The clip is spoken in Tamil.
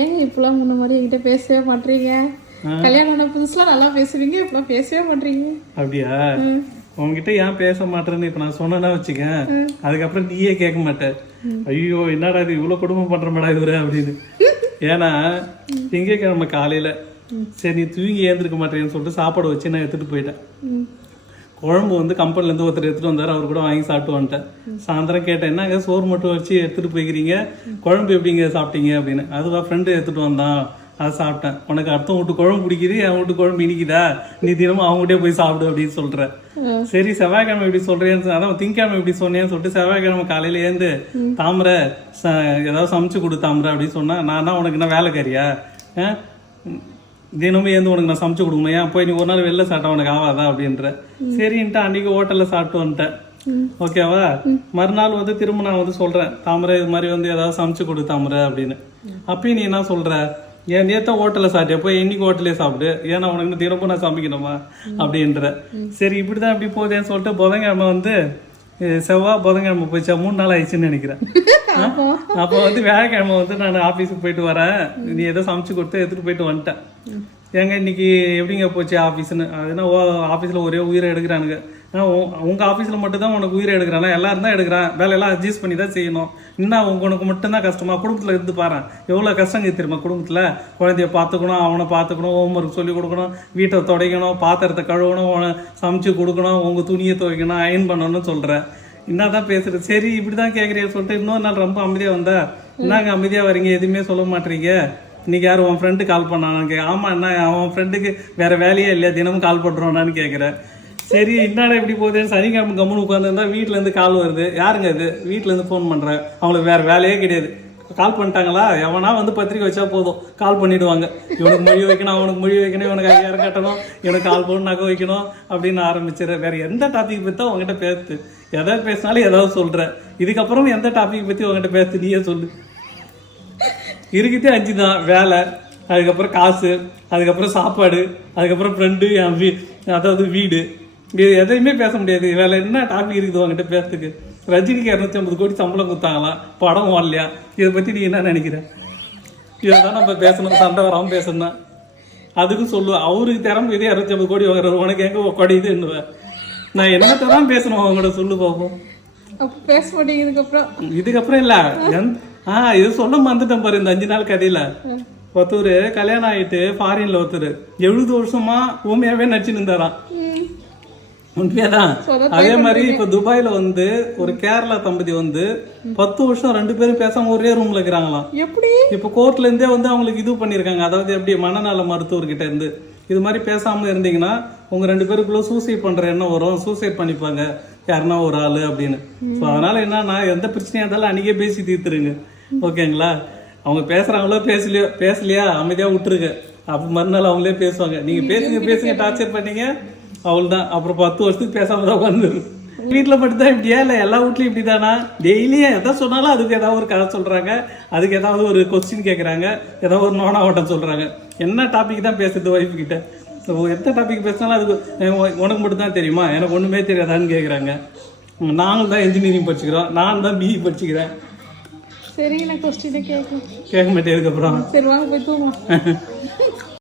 ஏங்க இப்பெல்லாம் முன்ன மாதிரி என்கிட்ட பேசவே மாட்டீங்க கல்யாணம் ஆன புதுசுல நல்லா பேசுவீங்க இப்பெல்லாம் பேசவே மாட்டீங்க அப்படியா உங்ககிட்ட ஏன் பேச மாட்டேன்னு இப்ப நான் சொன்னா வச்சுக்க அதுக்கப்புறம் நீயே கேட்க மாட்டேன் ஐயோ என்னடா இது இவ்வளவு குடும்பம் பண்ற மாடா இவரு அப்படின்னு ஏன்னா திங்கக்கிழமை காலையில சரி நீ தூங்கி ஏந்திருக்க மாட்டேன்னு சொல்லிட்டு சாப்பாடு வச்சு நான் எடுத்துட்டு போயிட்டேன் குழம்பு வந்து கம்பெனிலேருந்து ஒருத்தர் எடுத்துகிட்டு வந்தார் அவர் கூட வாங்கி சாப்பிட்டு வந்துட்டேன் சாயந்தரம் கேட்டேன் என்னங்க சோறு மட்டும் வச்சு எடுத்துகிட்டு போய்க்கிறீங்க குழம்பு எப்படிங்க சாப்பிட்டீங்க அப்படின்னு அதுவா ஃப்ரெண்டு எடுத்துகிட்டு வந்தான் அதை சாப்பிட்டேன் உனக்கு அடுத்த வீட்டு குழம்பு பிடிக்குது என் வீட்டு குழம்பு இனிக்குதா நீ தினமும் அவங்ககிட்டே போய் சாப்பிடு அப்படின்னு சொல்கிறேன் சரி செவ்வாய்க்கிழமை எப்படி சொல்கிறேன்னு அதான் திங்கக்கிழமை எப்படி சொன்னேன்னு சொல்லிட்டு செவ்வாய்க்கிழமை காலையில் ஏந்து தாமரை ஏதாவது சமைச்சு கொடு தாமரை அப்படின்னு சொன்னால் நான் உனக்கு என்ன வேலைக்காரியா தினமும் ஏந்து உனக்கு நான் சமைச்சு கொடுக்கணும் ஏன் போய் நீ ஒரு நாள் வெளில சாப்பிட்டா உனக்கு ஆகாதா அப்படின்ற சரின்ட்டு அன்னைக்கு ஹோட்டலில் சாப்பிட்டு வந்துட்டேன் ஓகேவா மறுநாள் வந்து திரும்ப நான் வந்து சொல்கிறேன் தாமரை இது மாதிரி வந்து ஏதாவது சமைச்சு கொடு தாமரை அப்படின்னு அப்பயும் நீ என்ன சொல்கிற ஏன் நேற்ற ஹோட்டலில் சாப்பிட்டே போய் இன்னைக்கு ஹோட்டலே சாப்பிடு ஏன்னா உனக்கு தினமும் நான் சமைக்கணுமா அப்படின்ற சரி இப்படி தான் இப்படி போதேன்னு சொல்லிட்டு புதன்கிழமை வந்து செவ்வாய் புதன்கிழமை போச்சா மூணு நாள் ஆயிடுச்சுன்னு நினைக்கிறேன் அப்போ வந்து வியாழக்கிழமை வந்து நான் ஆஃபீஸுக்கு போயிட்டு வரேன் நீ ஏதோ சமைச்சு கொடுத்து எடுத்துகிட்டு போயிட்டு வந்துட்டேன் எங்க இன்னைக்கு எப்படிங்க போச்சு ஆஃபீஸ்னு அதுனா ஓ ஆஃபீஸில் ஒரே உயிரை எடுக்கிறானுங்க உங்கள் ஆஃபீஸில் மட்டும்தான் உனக்கு உயிரை எடுக்கிறானா எல்லாரும் தான் எடுக்கிறான் வேலையெல்லாம் அட்ஜஸ்ட் பண்ணி தான் செய்யணும் இன்னும் உங்க உனக்கு மட்டும்தான் கஷ்டமா குடும்பத்தில் இருந்து பாரு எவ்வளோ கஷ்டம் தெரியுமா குடும்பத்தில் குழந்தைய பார்த்துக்கணும் அவனை பார்த்துக்கணும் ஹோம்ஒர்க் சொல்லிக் கொடுக்கணும் வீட்டை துடைக்கணும் பாத்திரத்தை கழுவணும் சமைச்சு கொடுக்கணும் உங்கள் துணியை துவைக்கணும் அயன் பண்ணணும்னு சொல்கிறேன் என்ன தான் பேசுகிற சரி இப்படி தான் சொல்லிட்டு இன்னொரு நாள் ரொம்ப அமைதியாக வந்தா என்னங்க அமைதியாக வரீங்க எதுவுமே சொல்ல மாட்டீங்க இன்னைக்கு யார் உன் ஃப்ரெண்டு கால் பண்ணானான்னு ஆமா ஆமாம் என்ன அவன் ஃப்ரெண்டுக்கு வேறு வேலையே இல்லையா தினமும் கால் பண்ணுறோன்னான்னு கேட்குறேன் சரி என்னடா எப்படி போகுதுன்னு சனிக்கிழமை கம்முன்னு உட்காந்துருந்தா வீட்டிலேருந்து கால் வருது யாருங்க இது வீட்டிலேருந்து ஃபோன் பண்ணுறேன் அவங்களுக்கு வேறு வேலையே கிடையாது கால் பண்ணிட்டாங்களா எவனா வந்து பத்திரிக்கை வச்சா போதும் கால் பண்ணிடுவாங்க இவனுக்கு மொழி வைக்கணும் அவனுக்கு மொழி வைக்கணும் இவனுக்கு ஐயாயிரம் கட்டணும் இவனுக்கு கால் போட்டு நகை வைக்கணும் அப்படின்னு ஆரம்பிச்சிடறேன் வேற எந்த டாபிக் பற்றி உங்ககிட்ட பேசு எதாவது பேசினாலும் ஏதாவது சொல்கிறேன் இதுக்கப்புறம் எந்த டாபிக் பற்றி உங்ககிட்ட பேசு நீயே சொல்லு இருக்கிட்டே அஞ்சு தான் வேலை அதுக்கப்புறம் காசு அதுக்கப்புறம் சாப்பாடு அதுக்கப்புறம் ஃப்ரெண்டு என் வீ அதாவது வீடு இது எதையுமே பேச முடியாது வேலை என்ன டாபிக் இருக்குது உங்ககிட்ட பேசுறதுக்கு ரஜினிக்கு இரநூத்தி ஐம்பது கோடி சம்பளம் கொடுத்தாங்களா படம் வரலையா இதை பற்றி நீ என்ன நினைக்கிற இதை தான் நம்ம பேசணும் சண்டை வராமல் பேசணும்னா அதுக்கும் சொல்லு அவருக்கு திறம்பு இதே இரநூத்தி ஐம்பது கோடி வாங்குறது உனக்கு எங்கே குடையுதுன்னுவேன் நான் என்னத்தை தான் பேசணும் அவங்கள்ட்ட சொல்லு பார்ப்போம் பேச மாட்டேங்க இதுக்கப்புறம் இதுக்கப்புறம் இல்ல ஆ இது சொல்ல மறந்துட்டேன் பாரு இந்த அஞ்சு நாள் கதையில ஒருத்தர் கல்யாணம் ஆயிட்டு ஃபாரின்ல ஒருத்தர் எழுபது வருஷமா ஊமையாவே நடிச்சுன்னு இருந்தாராம் உண்மையாதான் அதே மாதிரி இப்ப துபாயில வந்து ஒரு கேரளா தம்பதி வந்து பத்து வருஷம் ரெண்டு பேரும் பேசாம ஒரே ரூம்ல இருக்கிறாங்களாம் எப்படி இப்ப கோர்ட்ல இருந்தே வந்து அவங்களுக்கு இது பண்ணிருக்காங்க அதாவது எப்படி மனநல மருத்துவர்கிட்ட இருந்து இது மாதிரி பேசாம இருந்தீங்கன்னா உங்க ரெண்டு பேருக்குள்ள சூசைட் பண்ற எண்ணம் வரும் சூசைட் பண்ணிப்பாங்க யாருன்னா ஒரு ஆளு அப்படின்னு ஸோ அதனால என்னன்னா எந்த பிரச்சனையா இருந்தாலும் அன்னைக்கே பேசி தீர்த்துருங்க ஓகேங்களா அவங்க பேசுறாங்களோ பேசலையோ பேசலையா அமைதியா விட்டுருங்க அப்ப மறுநாள் அவங்களே பேசுவாங்க நீங்க பேசுங்க பேசுங்க டார்ச்சர் பண்ணீங்க அவள் தான் அப்புறம் பத்து வருஷத்துக்கு பேசாமல் தான் உட்காந்துரு வீட்டில் மட்டும்தான் இப்படியா இல்லை எல்லா வீட்லையும் இப்படி தானா டெய்லியும் எதை சொன்னாலும் அதுக்கு ஏதாவது ஒரு கதை சொல்கிறாங்க அதுக்கு ஏதாவது ஒரு கொஸ்டின் கேட்குறாங்க ஏதாவது ஒரு நோனா ஓட்டம் சொல்கிறாங்க என்ன டாபிக் தான் பேசுறது ஒய்ஃப் கிட்ட எந்த டாபிக் பேசினாலும் அதுக்கு உனக்கு மட்டும் தான் தெரியுமா எனக்கு ஒன்றுமே தெரியாதான்னு கேட்குறாங்க நாங்கள் தான் இன்ஜினியரிங் படிச்சுக்கிறோம் நான் தான் பிஇ படிச்சுக்கிறேன் சரி நான் கேட்க கேட்க மாட்டேன் அதுக்கப்புறம் சரி வாங்க போய் தூங்க